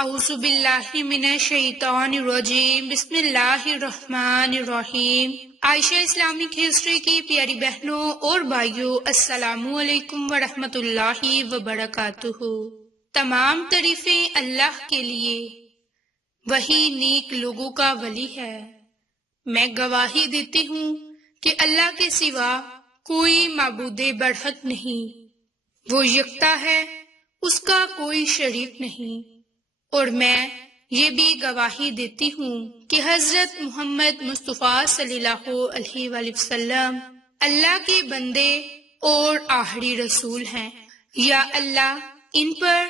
اعوذ باللہ من الشیطان الرجیم، بسم اللہ الرحمن الرحیم۔ عائشہ اسلامک ہسٹری کی پیاری بہنوں اور بھائیوں، السلام علیکم ورحمۃ اللہ وبرکاتہ۔ تمام تعریفیں اللہ کے لیے، وہی نیک لوگوں کا ولی ہے۔ میں گواہی دیتی ہوں کہ اللہ کے سوا کوئی معبود برحق نہیں، وہ یکتا ہے، اس کا کوئی شریک نہیں۔ اور میں یہ بھی گواہی دیتی ہوں کہ حضرت محمد مصطفیٰ صلی اللہ علیہ وآلہ وسلم اللہ کے بندے اور آخری رسول ہیں۔ یا اللہ ان پر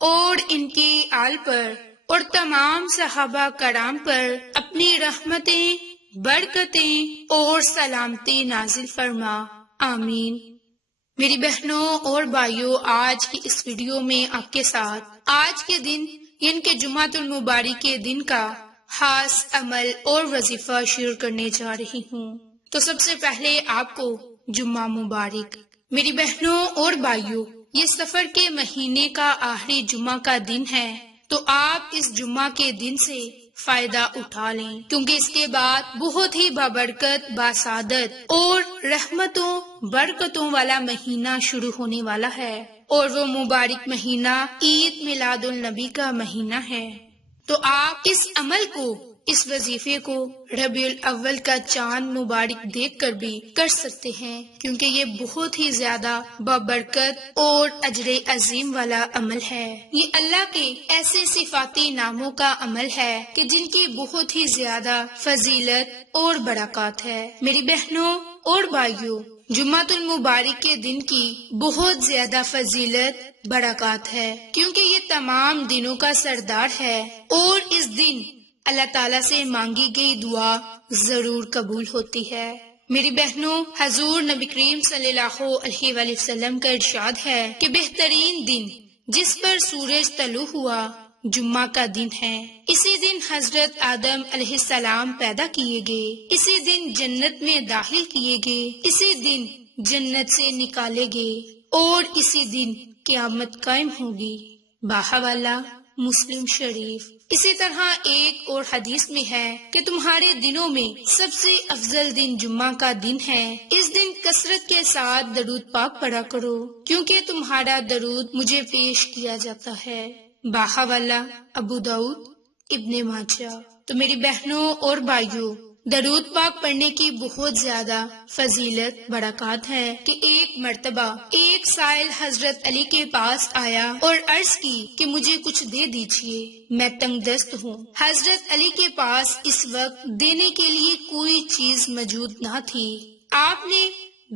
اور ان کی آل پر اور تمام صحابہ کرام پر اپنی رحمتیں، برکتیں اور سلامتی نازل فرما، آمین۔ میری بہنوں اور بھائیوں، آج کی اس ویڈیو میں آپ کے ساتھ آج کے دن یعنی کہ جمعۃ المبارک کے دن کا خاص عمل اور وظیفہ شیئر کرنے جا رہی ہوں۔ تو سب سے پہلے آپ کو جمعہ مبارک۔ میری بہنوں اور بھائیوں، یہ سفر کے مہینے کا آخری جمعہ کا دن ہے، تو آپ اس جمعہ کے دن سے فائدہ اٹھا لیں، کیونکہ اس کے بعد بہت ہی بابرکت، باسعادت اور رحمتوں برکتوں والا مہینہ شروع ہونے والا ہے، اور وہ مبارک مہینہ عید میلاد النبی کا مہینہ ہے۔ تو آپ اس عمل کو، اس وظیفے کو ربیع الاول کا چاند مبارک دیکھ کر بھی کر سکتے ہیں، کیونکہ یہ بہت ہی زیادہ بابرکت اور اجر عظیم والا عمل ہے۔ یہ اللہ کے ایسے صفاتی ناموں کا عمل ہے کہ جن کی بہت ہی زیادہ فضیلت اور برکات ہے۔ میری بہنوں اور بھائیوں، جمعۃ المبارک کے دن کی بہت زیادہ فضیلت برکات ہے، کیونکہ یہ تمام دنوں کا سردار ہے، اور اس دن اللہ تعالیٰ سے مانگی گئی دعا ضرور قبول ہوتی ہے۔ میری بہنوں، حضور نبی کریم صلی اللہ علیہ وآلہ وسلم کا ارشاد ہے کہ بہترین دن جس پر سورج طلوع ہوا جمعہ کا دن ہے۔ اسی دن حضرت آدم علیہ السلام پیدا کیے گئے، اسی دن جنت میں داخل کیے گئے، اسی دن جنت سے نکالے گئے، اور اسی دن قیامت قائم ہوگی۔ باحوالہ مسلم شریف۔ اسی طرح ایک اور حدیث میں ہے کہ تمہارے دنوں میں سب سے افضل دن جمعہ کا دن ہے، اس دن کثرت کے ساتھ درود پاک پڑھا کرو، کیونکہ تمہارا درود مجھے پیش کیا جاتا ہے۔ باحوالہ ابو داؤد ابن ماجہ۔ تو میری بہنوں اور بھائیوں، درود پاک پڑھنے کی بہت زیادہ فضیلت برکات ہے کہ ایک مرتبہ ایک سائل حضرت علی کے پاس آیا اور عرض کی کہ مجھے کچھ دے دیجئے، میں تنگ دست ہوں۔ حضرت علی کے پاس اس وقت دینے کے لیے کوئی چیز موجود نہ تھی۔ آپ نے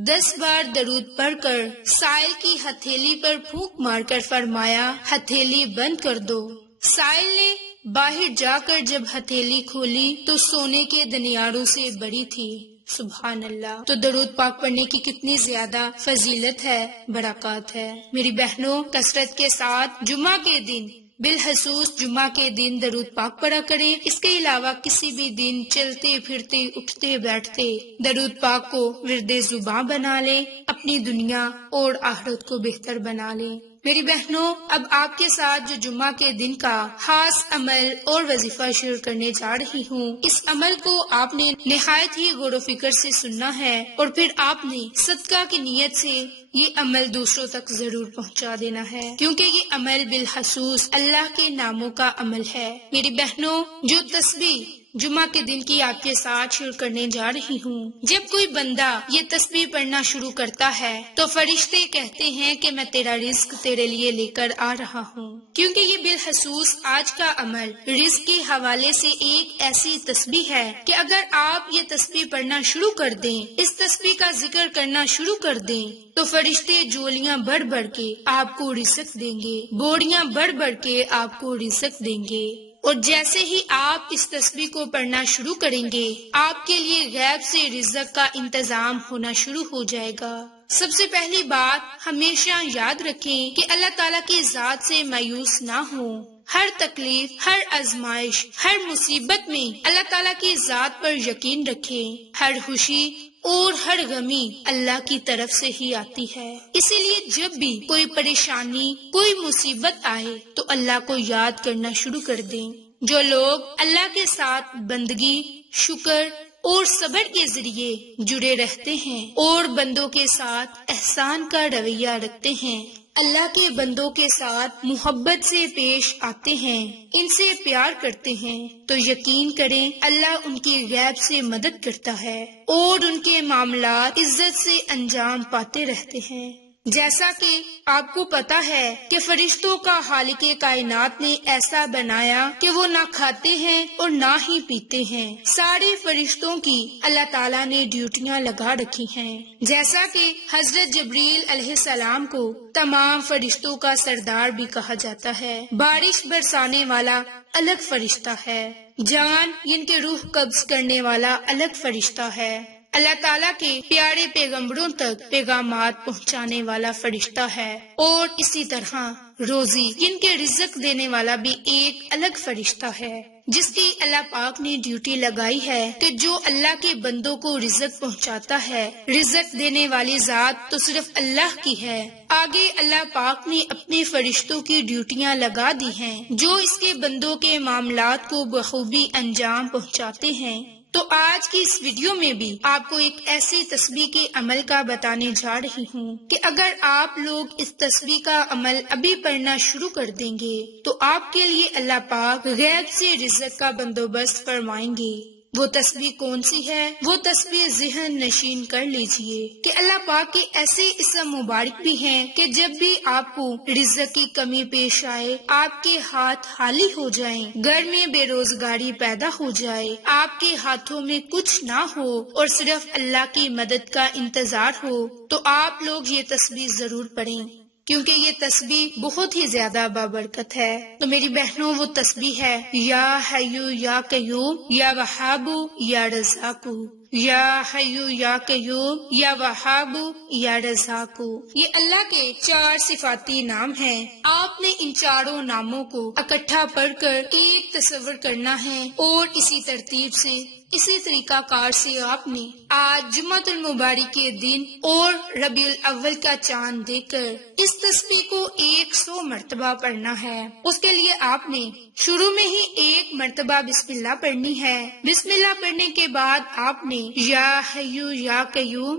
10 بار درود پڑھ کر سائل کی ہتھیلی پر پھونک مار کر فرمایا، ہتھیلی بند کر دو۔ سائل نے باہر جا کر جب ہتھیلی کھولی تو سونے کے دنیاروں سے بڑی تھی۔ سبحان اللہ۔ تو درود پاک پڑھنے کی کتنی زیادہ فضیلت ہے، برکات ہے۔ میری بہنوں، کثرت کے ساتھ جمعہ کے دن، بالخصوص جمعہ کے دن درود پاک پڑھا کریں۔ اس کے علاوہ کسی بھی دن چلتے پھرتے اٹھتے بیٹھتے درود پاک کو ورد زباں بنا لیں، اپنی دنیا اور آخرت کو بہتر بنا لیں۔ میری بہنوں، اب آپ کے ساتھ جو جمعہ کے دن کا خاص عمل اور وظیفہ شیئر کرنے جا رہی ہوں، اس عمل کو آپ نے نہایت ہی غور و فکر سے سننا ہے، اور پھر آپ نے صدقہ کی نیت سے یہ عمل دوسروں تک ضرور پہنچا دینا ہے، کیونکہ یہ عمل بالخصوص اللہ کے ناموں کا عمل ہے۔ میری بہنوں، جو تسبیح جمعہ کے دن کی آپ کے ساتھ شیئر کرنے جا رہی ہوں، جب کوئی بندہ یہ تسبیح پڑھنا شروع کرتا ہے تو فرشتے کہتے ہیں کہ میں تیرا رزق تیرے لیے لے کر آ رہا ہوں، کیونکہ یہ بالخصوص آج کا عمل رزق کے حوالے سے ایک ایسی تسبیح ہے کہ اگر آپ یہ تسبیح پڑھنا شروع کر دیں، اس تسبیح کا ذکر کرنا شروع کر دیں، تو فرشتے جولیاں بڑھ بڑھ کے آپ کو رزق دیں گے، بوریاں بڑھ بڑھ کے آپ کو رزق دیں گے۔ اور جیسے ہی آپ اس تسبیح کو پڑھنا شروع کریں گے، آپ کے لیے غیب سے رزق کا انتظام ہونا شروع ہو جائے گا۔ سب سے پہلی بات ہمیشہ یاد رکھیں کہ اللہ تعالیٰ کی ذات سے مایوس نہ ہوں۔ ہر تکلیف، ہر آزمائش، ہر مصیبت میں اللہ تعالیٰ کی ذات پر یقین رکھیں۔ ہر خوشی اور ہر غمی اللہ کی طرف سے ہی آتی ہے۔ اسی لیے جب بھی کوئی پریشانی، کوئی مصیبت آئے تو اللہ کو یاد کرنا شروع کر دیں۔ جو لوگ اللہ کے ساتھ بندگی، شکر اور صبر کے ذریعے جڑے رہتے ہیں اور بندوں کے ساتھ احسان کا رویہ رکھتے ہیں، اللہ کے بندوں کے ساتھ محبت سے پیش آتے ہیں، ان سے پیار کرتے ہیں، تو یقین کریں اللہ ان کی غیب سے مدد کرتا ہے اور ان کے معاملات عزت سے انجام پاتے رہتے ہیں۔ جیسا کہ آپ کو پتا ہے کہ فرشتوں کا خالق کائنات نے ایسا بنایا کہ وہ نہ کھاتے ہیں اور نہ ہی پیتے ہیں۔ سارے فرشتوں کی اللہ تعالیٰ نے ڈیوٹیاں لگا رکھی ہیں، جیسا کہ حضرت جبریل علیہ السلام کو تمام فرشتوں کا سردار بھی کہا جاتا ہے۔ بارش برسانے والا الگ فرشتہ ہے، جان یعنی کہ روح قبض کرنے والا الگ فرشتہ ہے، اللہ تعالیٰ کے پیارے پیغمبروں تک پیغامات پہنچانے والا فرشتہ ہے، اور اسی طرح روزی یعنی کہ رزق دینے والا بھی ایک الگ فرشتہ ہے، جس کی اللہ پاک نے ڈیوٹی لگائی ہے کہ جو اللہ کے بندوں کو رزق پہنچاتا ہے، رزق دینے والی ذات تو صرف اللہ کی ہے۔ آگے اللہ پاک نے اپنے فرشتوں کی ڈیوٹیاں لگا دی ہیں جو اس کے بندوں کے معاملات کو بخوبی انجام پہنچاتے ہیں۔ تو آج کی اس ویڈیو میں بھی آپ کو ایک ایسی تسبیح کے عمل کا بتانے جا رہی ہوں کہ اگر آپ لوگ اس تسبیح کا عمل ابھی پڑھنا شروع کر دیں گے تو آپ کے لیے اللہ پاک غیب سے رزق کا بندوبست فرمائیں گے۔ وہ تسبیح کون سی ہے؟ وہ تسبیح ذہن نشین کر لیجئے کہ اللہ پاک کے ایسے اسم مبارک بھی ہیں کہ جب بھی آپ کو رزق کی کمی پیش آئے، آپ کے ہاتھ خالی ہو جائیں، گھر میں بے روزگاری پیدا ہو جائے، آپ کے ہاتھوں میں کچھ نہ ہو اور صرف اللہ کی مدد کا انتظار ہو، تو آپ لوگ یہ تسبیح ضرور پڑھیں، کیونکہ یہ تسبیح بہت ہی زیادہ بابرکت ہے۔ تو میری بہنوں، وہ تسبیح ہے یا حیو یا قیوم یا وہاب یا رزاق، یا حیو یا قیوم یا وہاب یا رزاق۔ یہ اللہ کے 4 صفاتی نام ہیں۔ آپ نے ان چاروں ناموں کو اکٹھا پڑھ کر ایک تصور کرنا ہے اور اسی ترتیب سے، اسی طریقہ کار سے آپ نے آج جمعۃ المبارک کے دن اور ربیع الاول کا چاند دیکھ کر اس تسبیح کو 100 مرتبہ پڑھنا ہے۔ اس کے لیے آپ نے شروع میں ہی 1 مرتبہ بسم اللہ پڑھنی ہے۔ بسم اللہ پڑھنے کے بعد آپ نے یا حیو یا قیوم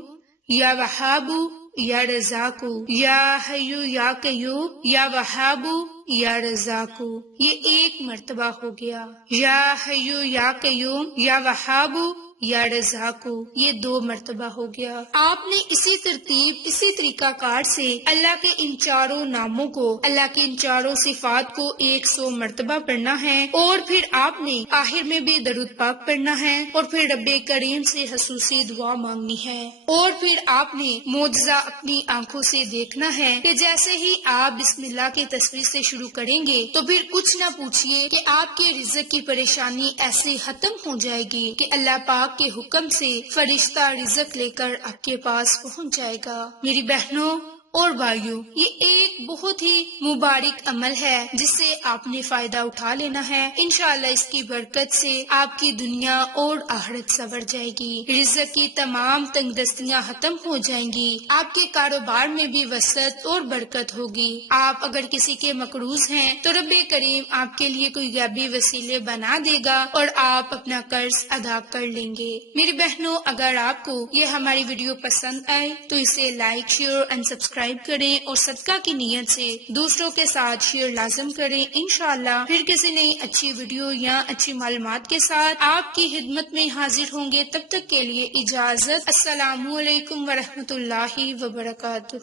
یا وہاب یا رزاق، یا حیو یا قیوم یا وہاب یا رزاق، یہ 1 مرتبہ ہو گیا۔ یا حیو یا قیوم یا وہاب یا رزاق، یہ 2 مرتبہ ہو گیا۔ آپ نے اسی ترتیب، اسی طریقہ کار سے اللہ کے ان چاروں ناموں کو، اللہ کے ان چاروں صفات کو 100 مرتبہ پڑھنا ہے، اور پھر آپ نے آخر میں بھی درود پاک پڑھنا ہے، اور پھر رب کریم سے خصوصی دعا مانگنی ہے، اور پھر آپ نے معجزہ اپنی آنکھوں سے دیکھنا ہے کہ جیسے ہی آپ بسم اللہ کی تسبیح سے شروع کریں گے تو پھر کچھ نہ پوچھئے کہ آپ کے رزق کی پریشانی ایسے ختم ہو جائے گی کہ اللہ پاک کے حکم سے فرشتہ رزق لے کر آپ کے پاس پہنچ جائے گا۔ میری بہنوں اور بھائیوں، یہ ایک بہت ہی مبارک عمل ہے جس سے آپ نے فائدہ اٹھا لینا ہے۔ انشاءاللہ اس کی برکت سے آپ کی دنیا اور آخرت سنور جائے گی، رزق کی تمام تنگ دستیاں ختم ہو جائیں گی، آپ کے کاروبار میں بھی وسعت اور برکت ہوگی۔ آپ اگر کسی کے مقروض ہیں تو رب کریم آپ کے لیے کوئی غیبی وسیلے بنا دے گا اور آپ اپنا قرض ادا کر لیں گے۔ میری بہنوں، اگر آپ کو یہ ہماری ویڈیو پسند آئے تو اسے لائک، شیئر اینڈ سبسکرائب کریں، اور صدقہ کی نیت سے دوسروں کے ساتھ شیئر لازم کریں۔ انشاءاللہ پھر کسی نئی اچھی ویڈیو یا اچھی معلومات کے ساتھ آپ کی خدمت میں حاضر ہوں گے۔ تب تک کے لیے اجازت۔ السلام علیکم ورحمۃ اللہ وبرکاتہ۔